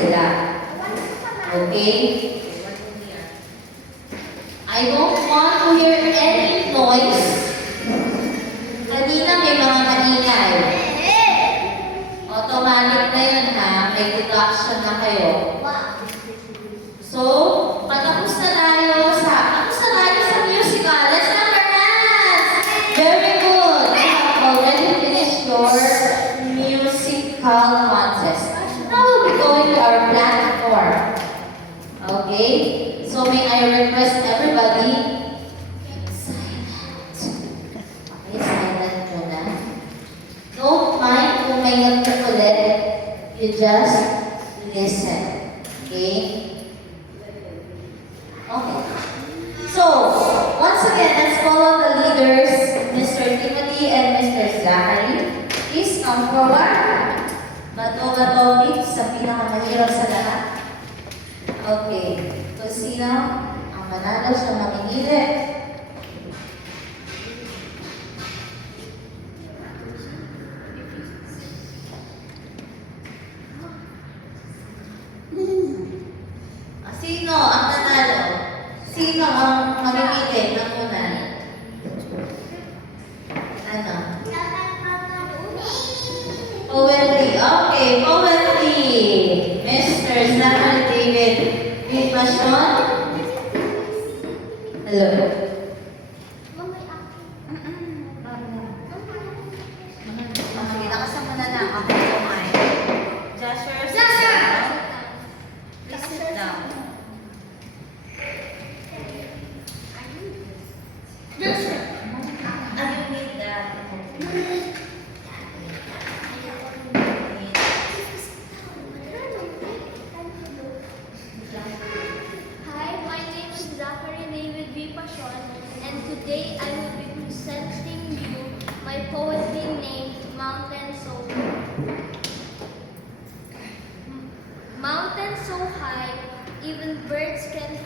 sila. Okay? I don't want to hear any noise. Kanina may mga maingay. Automatic na yun ha. May deduction na kayo. So, patapos na tayo sa musical. Let's clap our hands! Very good! You have already finished your musical contest. Now we'll be going to our platform. Okay? So may I request everybody, silent. Okay, silent muna. Don't mind kung may nagkukulit. You just listen. Okay? Okay. So, once again, let's follow the leaders, Mr. Timothy and Mr. Zachary. Please come forward. Bato-bato, please, sa pinakamahirap sa lahat. Okay. So, sino ang manalo sa mamimili? Sino ang nanalo? Sino ang mamimili ng unan? Ano? Poetry. Okay, poetry. Mr. Zachary David Vipasyon. Hello. Nakasama na lang ako kumain. Joshua, sit down. Please sit down. I need that. Hi, my name is Zachary David Vipasyon, and today I will be presenting you my poetry named Mountain So Mountain so high, even birds can't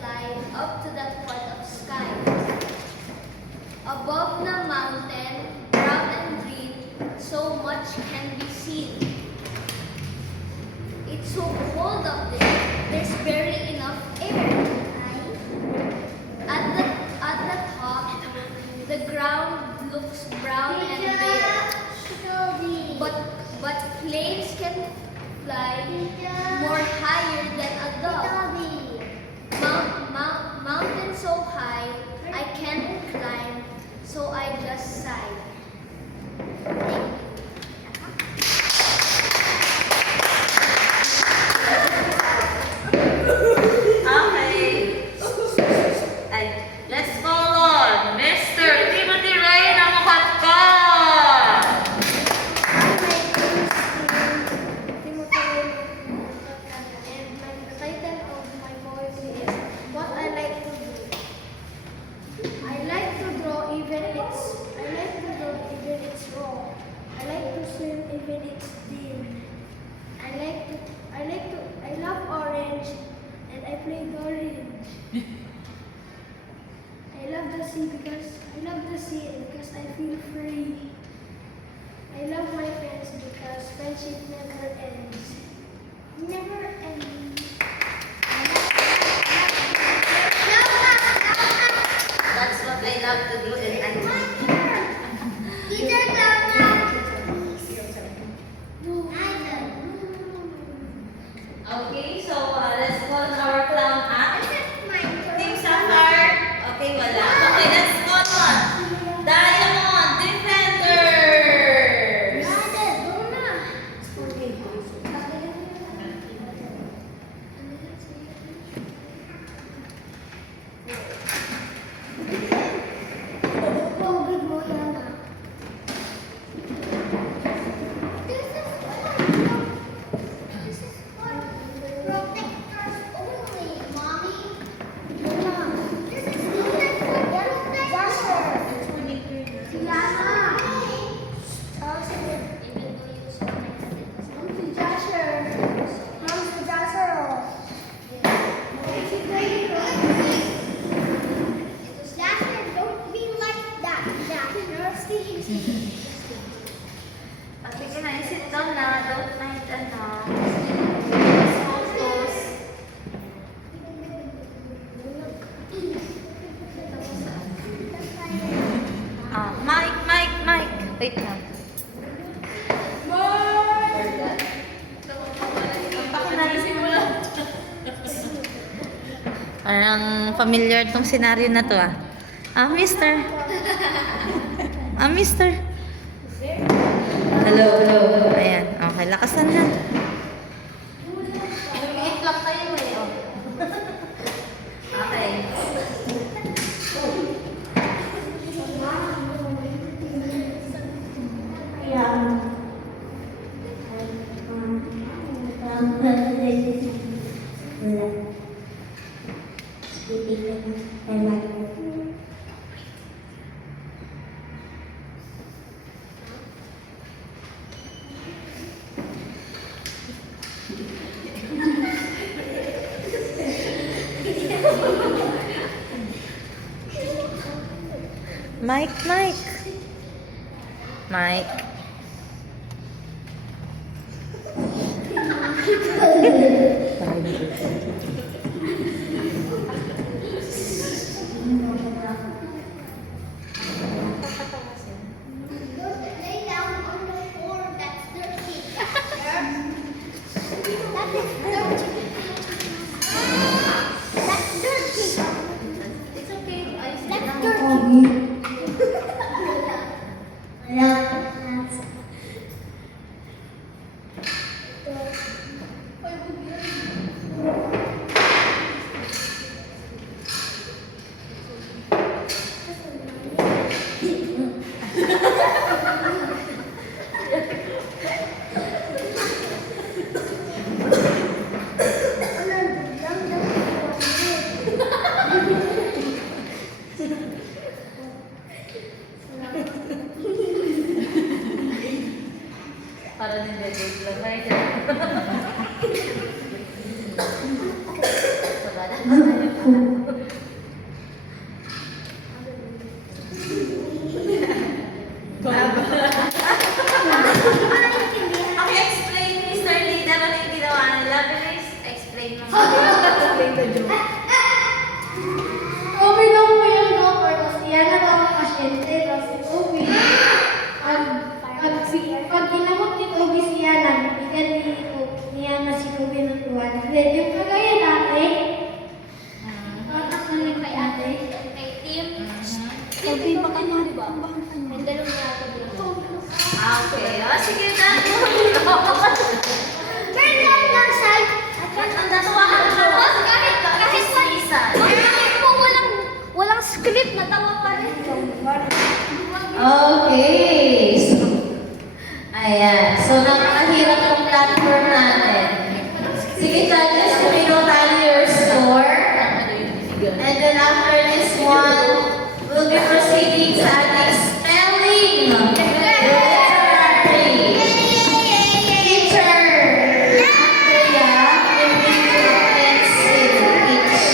fly up to that part of sky. Above the mountain, brown and green, so much can be seen. It's so cold up there, there's barely enough air. At the top, the ground looks brown and bare. But planes can fly more higher than a dove. Mountain so high, I can't climb, so I just sigh. Okay. Let's call on Mr. Timothy Ray Namukatka. And the title of my poetry is What I Like to Do. I like to draw even it's raw. I like to swim even it's dim. I love orange and I play orange. I love the sea because I feel free. I love my friends because friendship never ends. Never ends. That's what I love to do and I Okay, so let's call our clown act. Team Sapphire. Okay, wala. Okay, let's call on Diamond Defenders. Protect Parang familiar tong senaryo na to ah. Mister. Mister. Hello, hello. Ayan. Okay, lakasan na. Lumiit lang tayo eh. Oh. Okay. Mike. Don't lay down on the floor. That's dirty. That is dirty. That's dirty. It's okay. That's dirty. Para din bebek lang na ito. Okay, explain ni Sir Lita ano yung ginawa nila. Please, explain mo. Uwi daw po yung doctor kasi yan ang mga pasyente kasi uwi. Pag ginamot ni Toby siya lang, bigyan niya na si Toby ng 200. Yung kagaya dati, ako lang kay ate, kay Tim. Toby, baka nga, di ba? May dalawang yata dito. Okay. Sige na. Turn down lang, Sai. Ang natuwa ka na. Kahit po walang script, natawa pa rin. Okay. Ayan. So, napakahirap yung platform natin. Sige, judges, kumino tayo your score. And then after this one, we'll be proceeding sa ating spelling. Literary. Teacher. Andrea will give you a pencil each.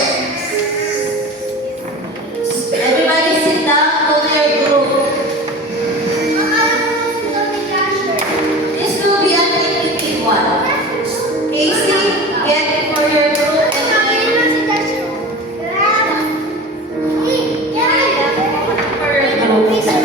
Everybody sit down, go to your group. This will be an activity one. Casey, get for your group and I for your group.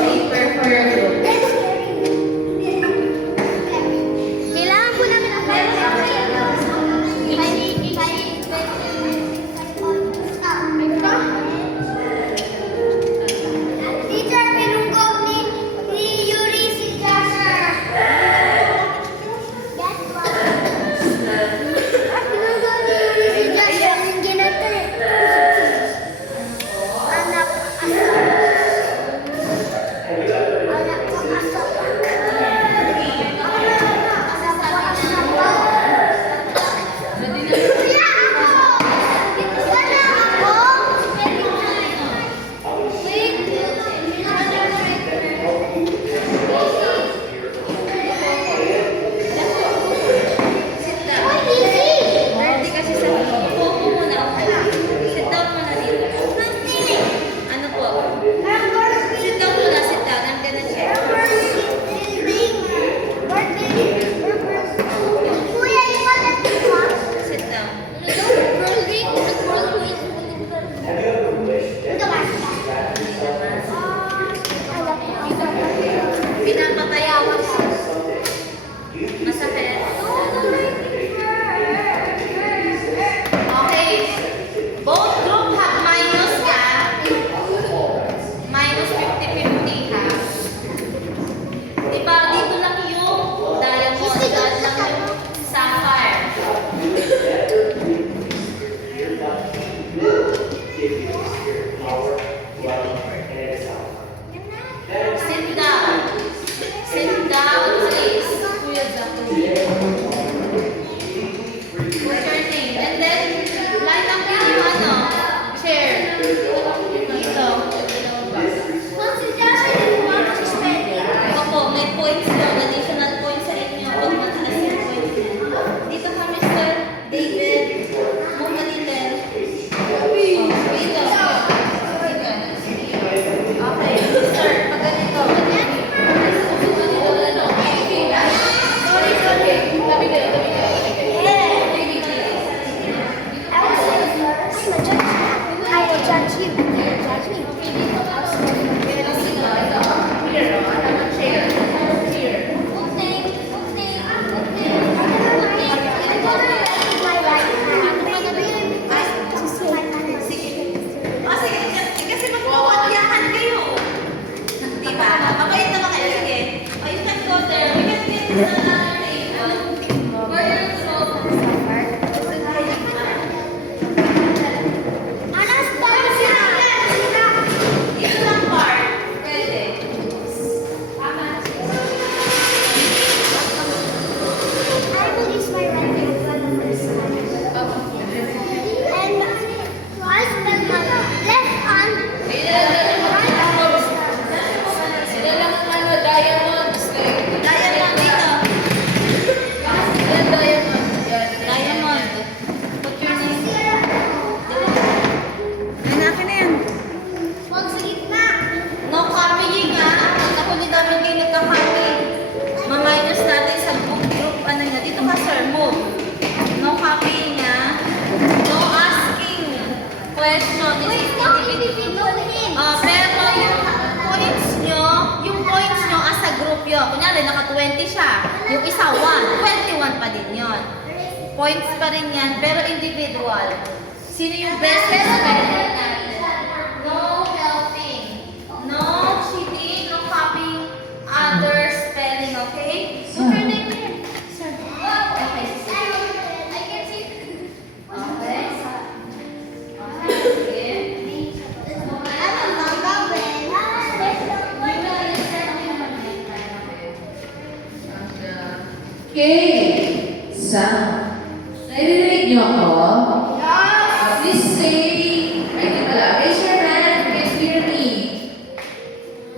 pa din yun. Points pa rin yan, pero individual. Sino yung best speller natin? No helping. No cheating, no copying other spelling, okay? So, turn it here. Okay. Okay. Okay, sige. Okay. Sam. Naririnig niyo ako? Please say, ay di pala, raise your hand if you can hear me.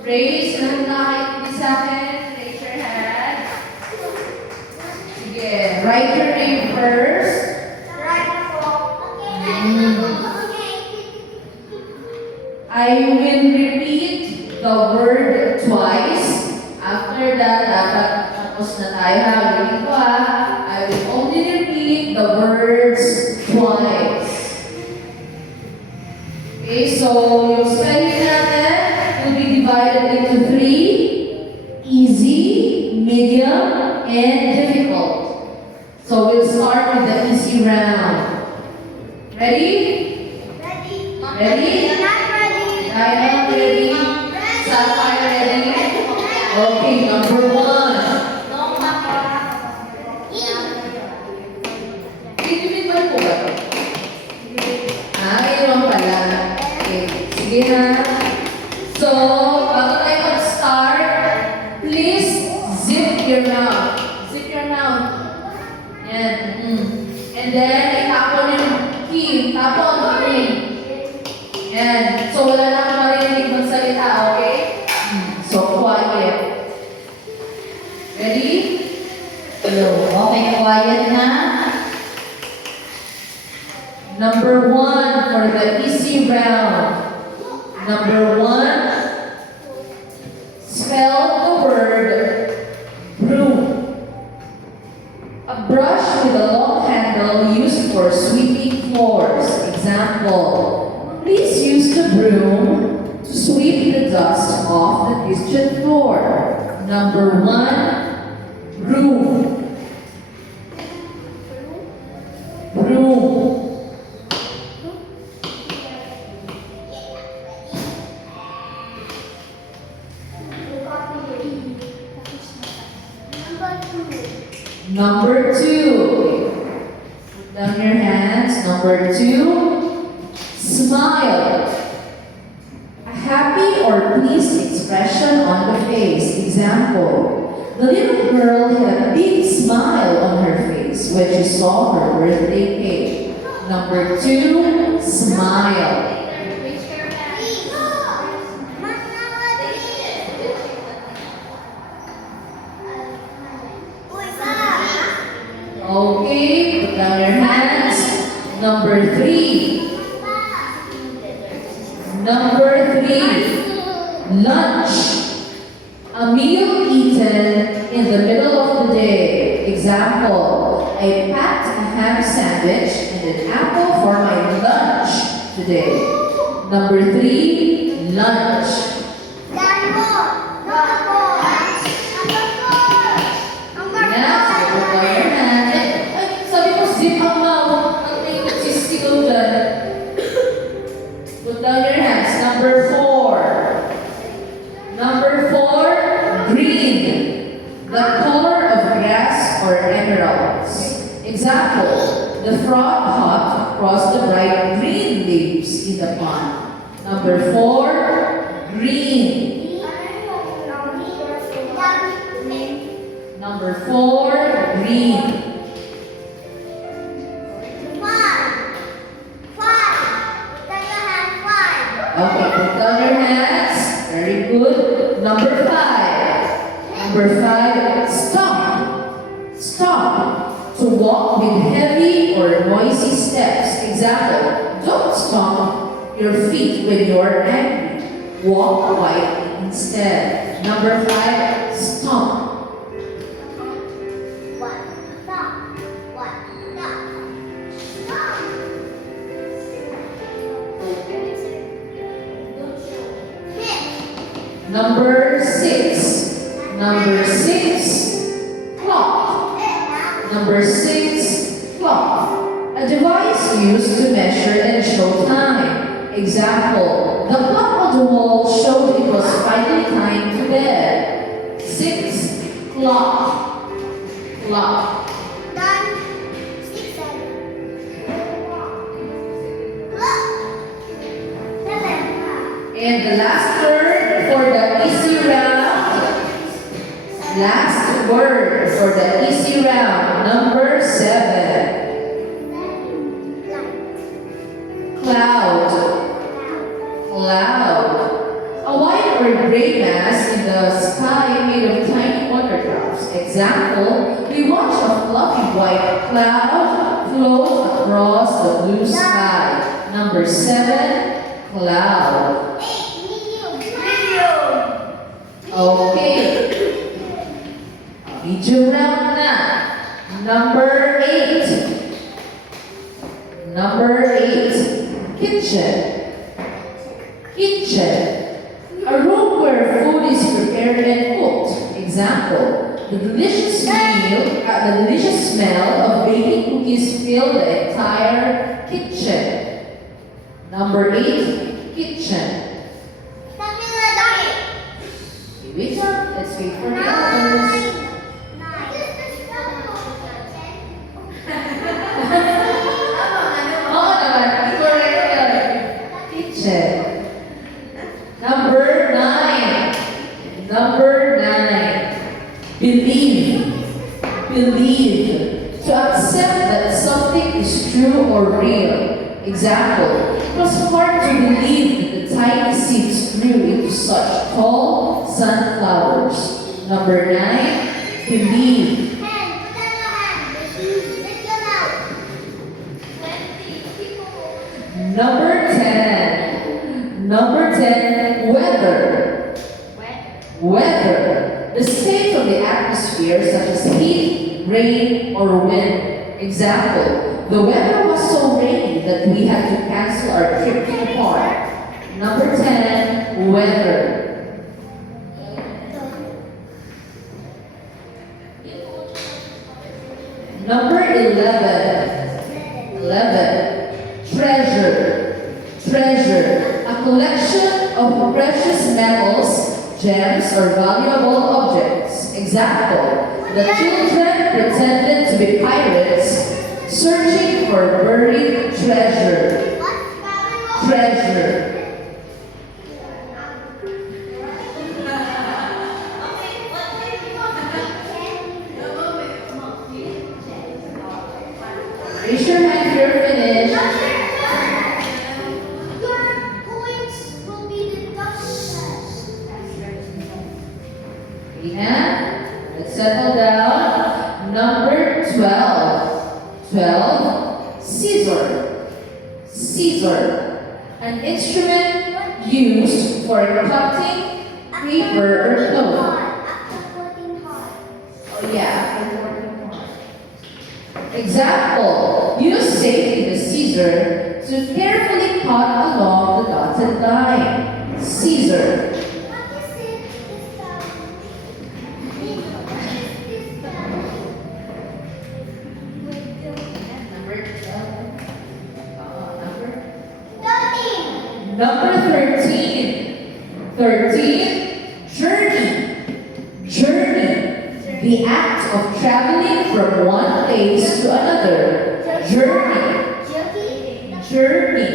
Raise, ano nakakita sa akin? Raise your hand. Sige, write your name first. I will repeat the word twice. After that, dapat tapos na tayo ha. Ulitin ko ha. I will only repeat the words twice. Okay, so yung spelling natin will be divided into 3. Easy, medium, and difficult. So we'll start with the easy round. Ready? Ready? Diana, ready? Sapphire, ready? Okay, number 1. Individual po ba? Mayroon pala. Okay, sige ha. So, bago tayo mag-start, please zip your mouth. Zip your mouth. Yan. And then, itapon yung key. Tapon. Yan. So, wala na akong marinig magsalita, okay? So, quiet. Ready? Hello. Okay, quiet na. Number 1 for the easy round. Number 1, spell the word broom. A brush with a long handle used for sweeping floors. Example, please use the broom to sweep the dust off the kitchen floor. Number 1, broom. Broom. Number 2. Put down your hands. Number 2. Smile. A happy or pleased expression on the face. Example, the little girl had a big smile on her face when she saw her birthday cake. Number 2. Smile. Okay, put down your hands. Number 3. Number 3. Lunch. A meal eaten in the middle of the day. Example, I packed a ham sandwich and an apple for my lunch today. Number 3. Lunch. Put down your hands. Number 4. Number 4, green. The color of grass or emeralds. Example, the frog hopped across the bright green leaves in the pond. Number 4, green. Number 4, green. Okay, put down your hands. Very good. Number 5. Number 5, stop. Stop. To walk with heavy or noisy steps. Example, don't stomp your feet when you're angry. Walk quietly instead. Number 5, stomp. Number 6. Number 6, clock. Number Number 6, clock. A device used to measure and show time. Example, the clock on the wall showed it was finally time to bed. 6, clock. Clock. Done. 6, 7. Look. 7. And the last word for the easy round. Last word for the easy round. Number 7. Cloud. Cloud. A white or gray mass in the sky made of tiny wonder drops. Example, we watch a fluffy white cloud float across the blue sky. Number 7, cloud. 8. Medium. Okay. Medium round na. Number 8. Number 8. Kitchen. Kitchen. A room where food is prepared and cooked. Example, the delicious smell of baking cookies fill the entire kitchen. Number 8, kitchen. Wait up, let's wait for the others. Oo naman, correct yun. Kitchen. Number 9. Number 9. Believe. Believe. To accept that something is true or real. Example, it was hard to believe that the tiny seeds grew into such tall sunflowers. Number 9, believe. Number 10. Number 10, weather. Weather. The state of the atmosphere such as heat, rain, or wind. Example, the weather was so rainy that we had to cancel our trip to the park. Number 10, weather. Number 11. 11. Treasure. Treasure. A collection of precious metals, gems, or valuable objects. Example, the children pretended to be pirates searching for buried treasure. Treasure. Raise your hand if you're finished. Your points will be deducted. And let's settle down. Number 12. 12. Scissor. Scissor. An instrument used for cutting paper or cloth. Oh yeah, for working hard. Example, use safety the scissor to carefully cut along the dotted line. Scissor. Number 12. Number 13. 13. Journey. Journey. The act of traveling from one place to another. Journey. Journey.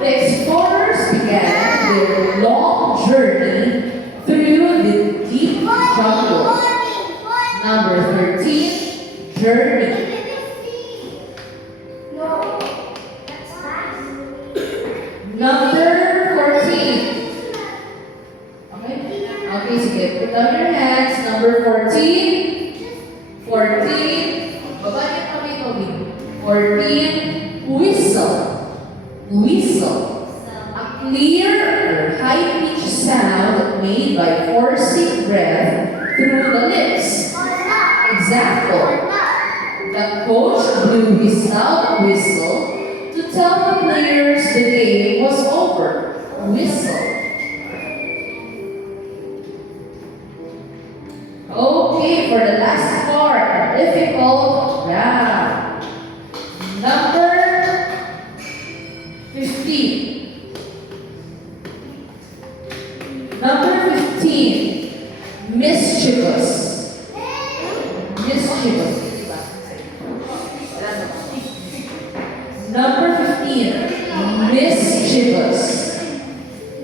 The explorers began their long journey through the deep jungle. Number 13, journey. Number 14. Okay, sige. Put down your hands. Number 14. 14. Baba niyo kami, Toby. 14. Whistle. Whistle. A clear or high-pitched sound made by forcing breath through the lips. Example. The coach blew his loud whistle to tell the players the game was over. Whistle. Okay, for the last part. Number 15, mischievous.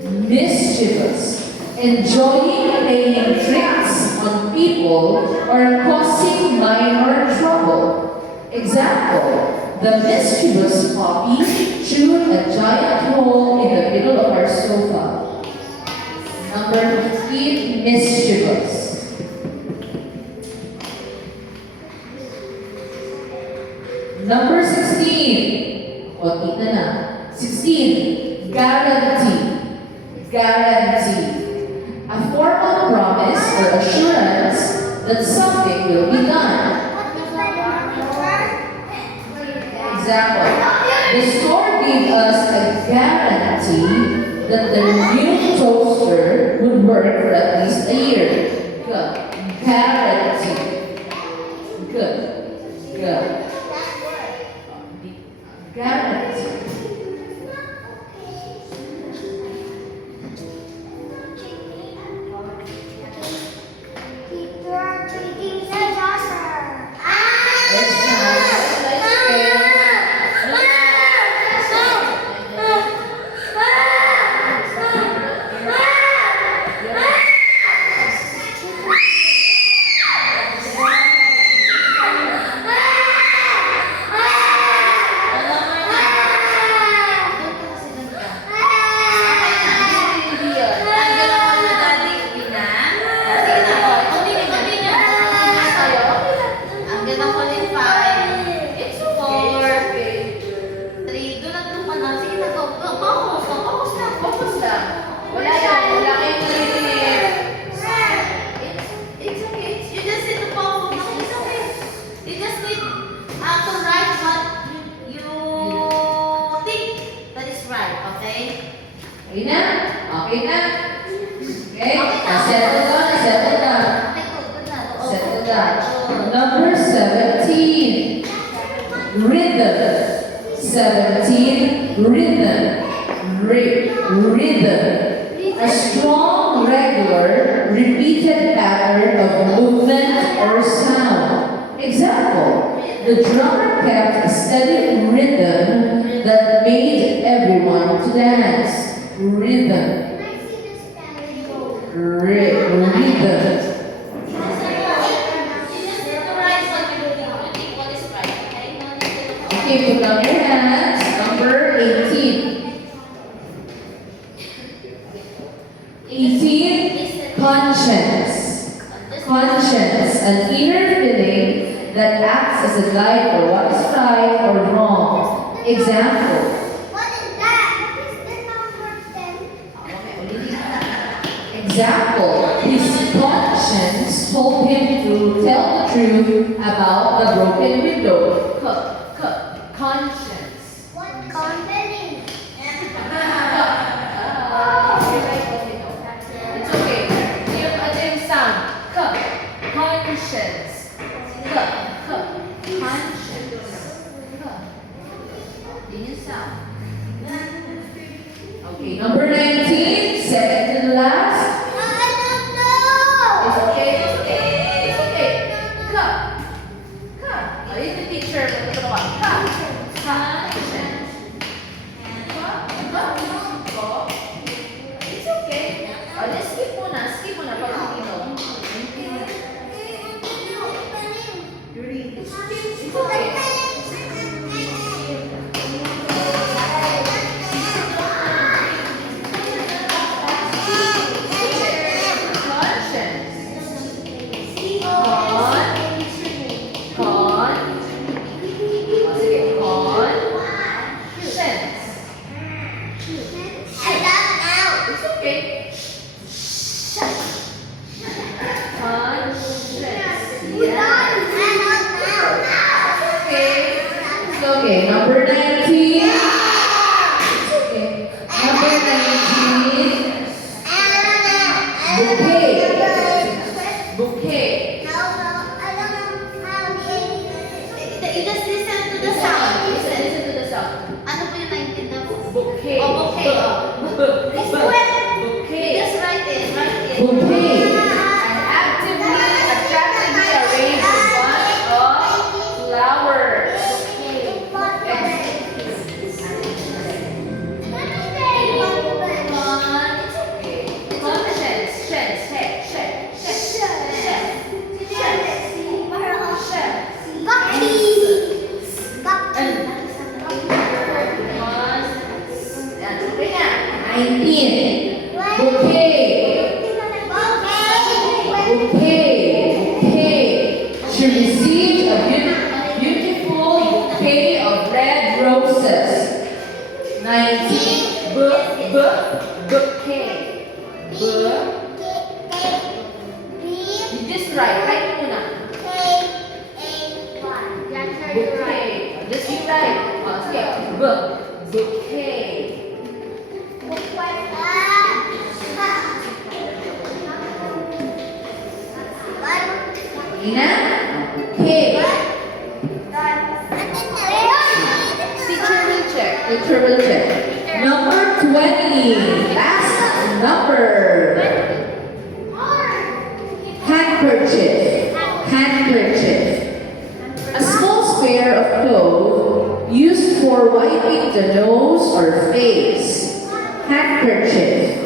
Mischievous. Enjoying playing tricks on people or causing minor trouble. Example, the mischievous puppy chewed a giant hole in the middle of our sofa. Number 15, mischievous. Number 16. O, tina na. 16. Guarantee. Guarantee. A formal promise or assurance that something will be done. Example. The store gave us a guarantee that the new toaster would work for at least a year. Good. Guarantee. Good. Good. Guarantee. Okay na? Okay na? Okay? Settle down, settle down. Settle down. Number 17. Rhythm. 17. Rhythm. Rhythm. A strong, regular, repeated pattern of movement or sound. Example, the drummer kept a steady rhythm that made everyone to dance. Rhythm. Rhythm. Okay, put down your hands. Number 18. 18. Conscience. Conscience. An inner feeling that acts as a guide for what is right or wrong. Example. Example, his conscience told him to tell the truth about the broken window. Conscience. What company? It's okay. Yung ano yung sound? Conscience. Conscience. Yun yung sound. Okay, number 19, second to the last. It's okay, it's okay, it's okay. Ayun yung teacher. Conscience. It's okay. Skip muna. Skip muna pag hindi mo. It's okay. Okay, number 19. It's okay. Number 19. Bouquet. Bouquet. You just listen to the sound. Listen to the sound. Ano po yung 19 na po? Bouquet. Oh, bouquet. Bouquet. Just write it. Bouquet. An actively, attractively arranged bunch of flowers. bouquet. Just you right. Sige. Bouquet. Ina? Okay. Teacher will check. Number 20. Last number. Handkerchief. Handkerchief. A small square of cloth used for wiping the nose or face. Handkerchief.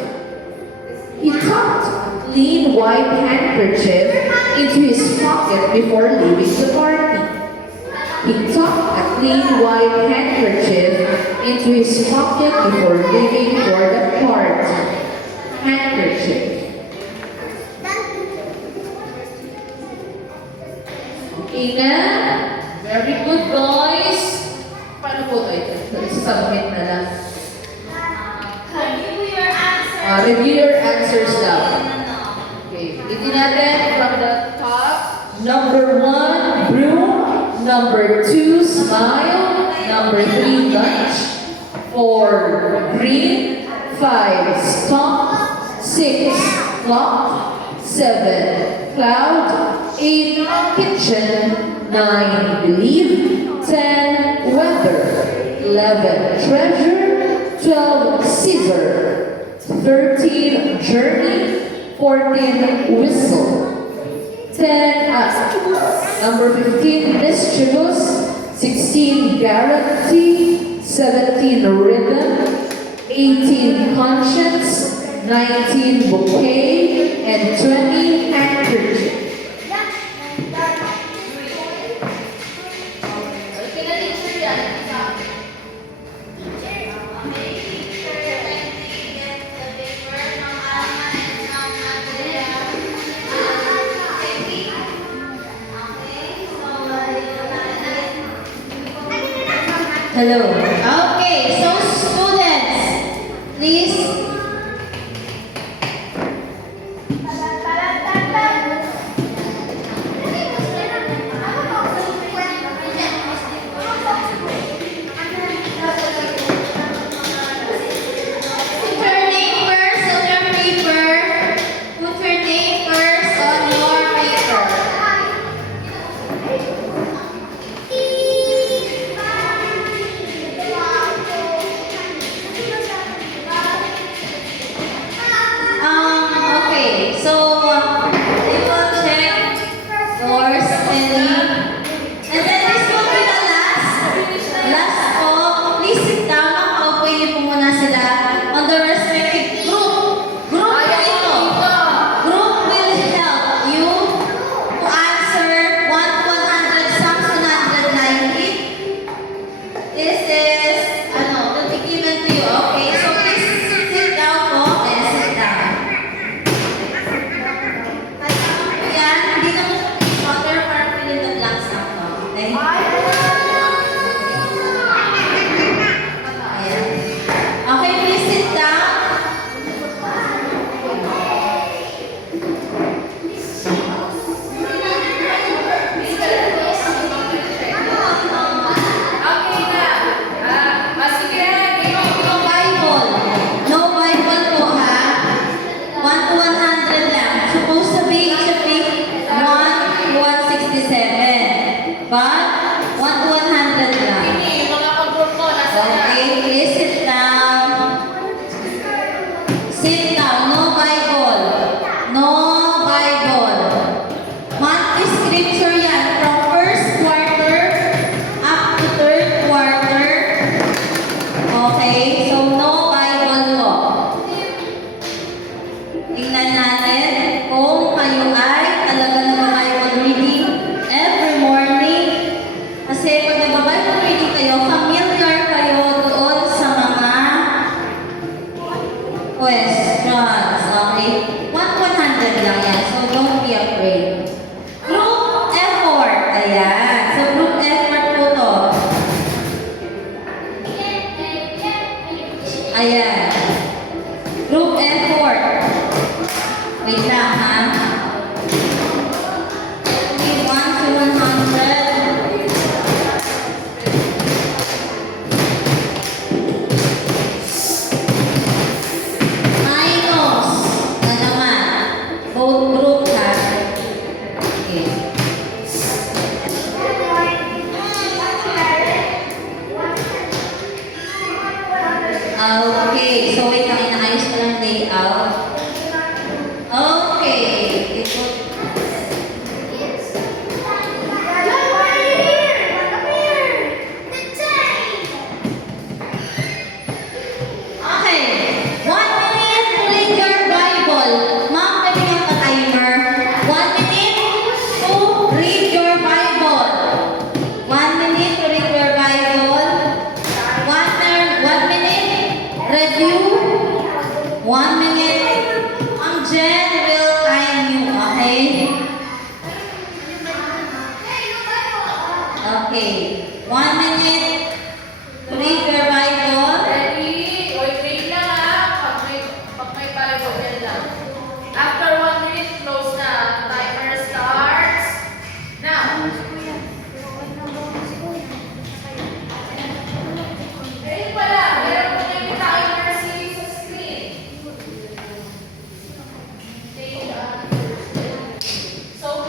He tucked a clean white handkerchief into his pocket before leaving the party. He tucked a clean white handkerchief into his pocket before leaving for the party. Handkerchief. Okay na? Very good, boys. Paano po ito? Submit na lang. Review your answers. Review your answers now. Okay. Iti natin from the top. Number 1, broom. Number 2, smile. Number 3, lunch. 4, green. 5, stomp. 6, clock. 7, cloud. 8, kitchen. 9, believe. 10, weather. 11, treasure. 12, scissor. 13, journey. 14, whistle. 10, number 15, mischievous. 16, guarantee. 17, rhythm. 18, conscience. 19, bouquet. And 20, handkerchief. Hello. Okay, so students, please. Put your name first on your paper. Put your name first on your paper. Okay, so we will check your spelling. And then this will be the last po. Please sit down. Makaupo niyo po muna sila on the respective group. Group po ito. Group will help you to answer 1 to 100, some to 190. This is, to be given to you. Okay, so please sit down po. And sit down. Yan, hindi na mo water para fill in the blanks lang po. Okay? Ayan. Okay, please sit down. No Bible. No Bible po ha. 1 to 100 lang. Supposed to be, it should be 1 to 167. But 1 to 100 lang. Okay, please sit down. Sit down. No Bible. No Bible. Monthly scripture yan. From first quarter up to third quarter. Okay, so no Bible po. Tingnan natin kung kayo ay talaga nag-Bible reading every morning. Kasi pag nag-Bible reading kayo, familiar kayo doon sa mga questions. Okay? 1 to 100 lang yan. So don't be afraid. Group effort. Ayan. So group effort po to. Ayan. Group effort. Wait lang ha. Okay, 1 to 100. Okay, so wait lang, inaayos ko lang layout. Okay, ikot. Okay, 1 minute to read your Bible. Ma'am, pwede yung pa-timer. 1 minute to read your Bible. 1 minute to read your Bible. 1 minute review. 1 minute. Ang Jen will time you, okay? Okay. 1 minute to read your Bible. Ready? Wait lang ha. Pag may Bible, yan lang. After 1 minute, close na. Timer starts now. Ayun pala, meron po na yung timer sa screen. So,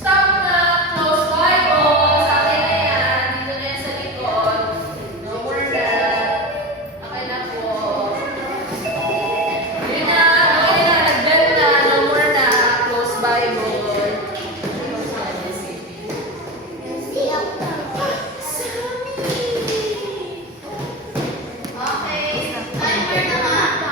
stop na. Close Bible. Sa akin na yan. Dito na yan sa likod. No more na. Okay na po. Yun na. Okay na. Nag-bell na. No more na. Close Bible. Okay, timer na nga.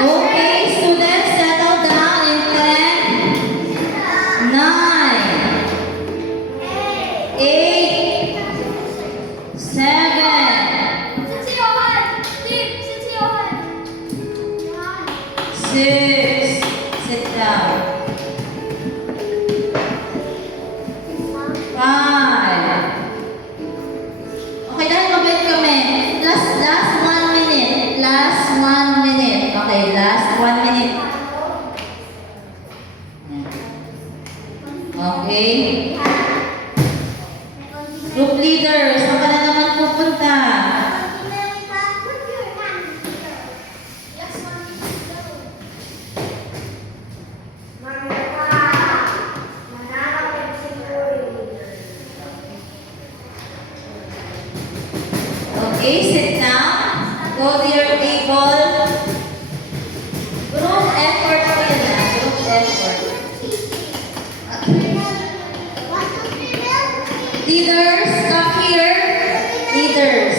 Okay, students, settle down in 10, 9, 8, 7, 6, sit down, 5. Okay, dahil mabait kami. Last 1 minute. Last 1 minute. Okay, last 1 minute. Okay. Group leader, saan ka na naman pupunta? Okay, sit down. Go to your table. Group effort po yun ah. Group effort. Leaders, come here. Leaders.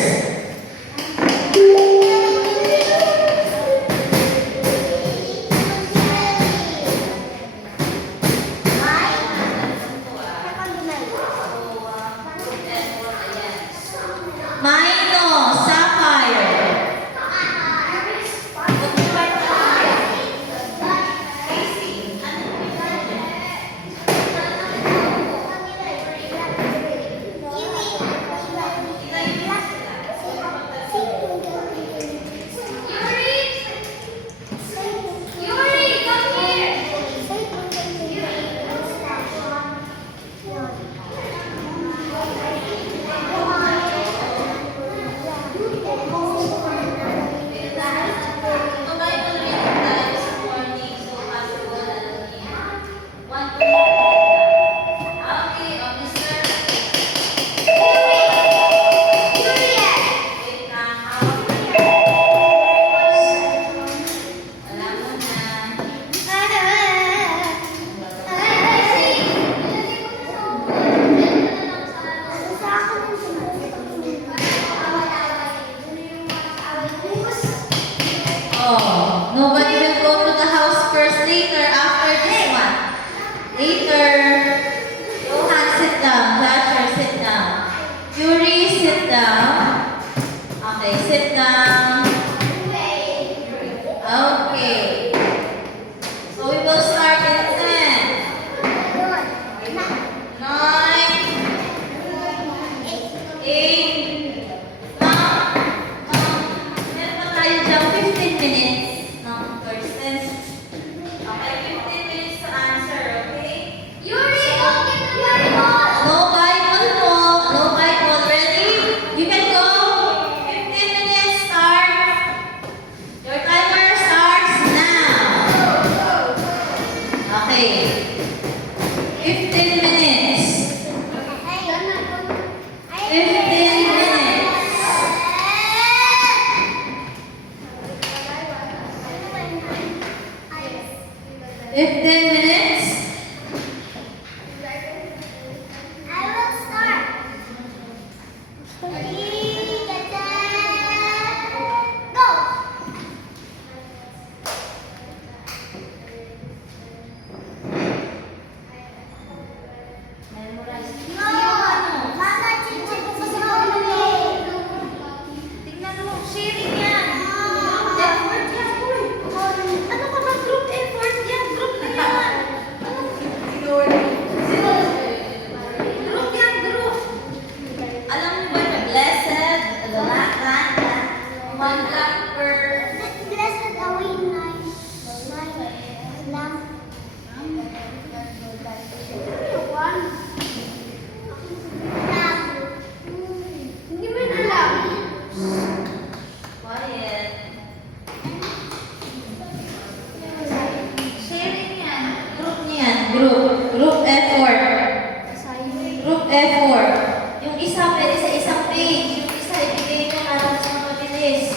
Group effort. Yung isa, pwede sa isang page. Yung isa, ibigay nyo para mas mabilis.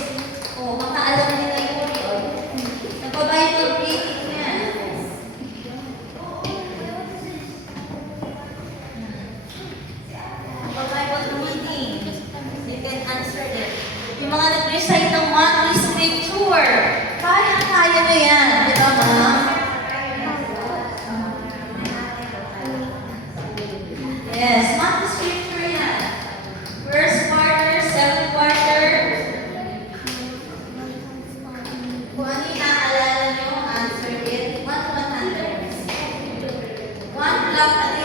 O, makaalam nila yun. Nagbabayad ng reading niya. Nagbabayad ng reading. You can answer it. Yung mga nag-recite ng monthly scripture. Kaya nyo yan. Di ba, ma'am? Yes, monthly scripture yan. First quarter, second quarter. Kung ano yung naaalala nyo, answer it. 1 to 100. 1 block at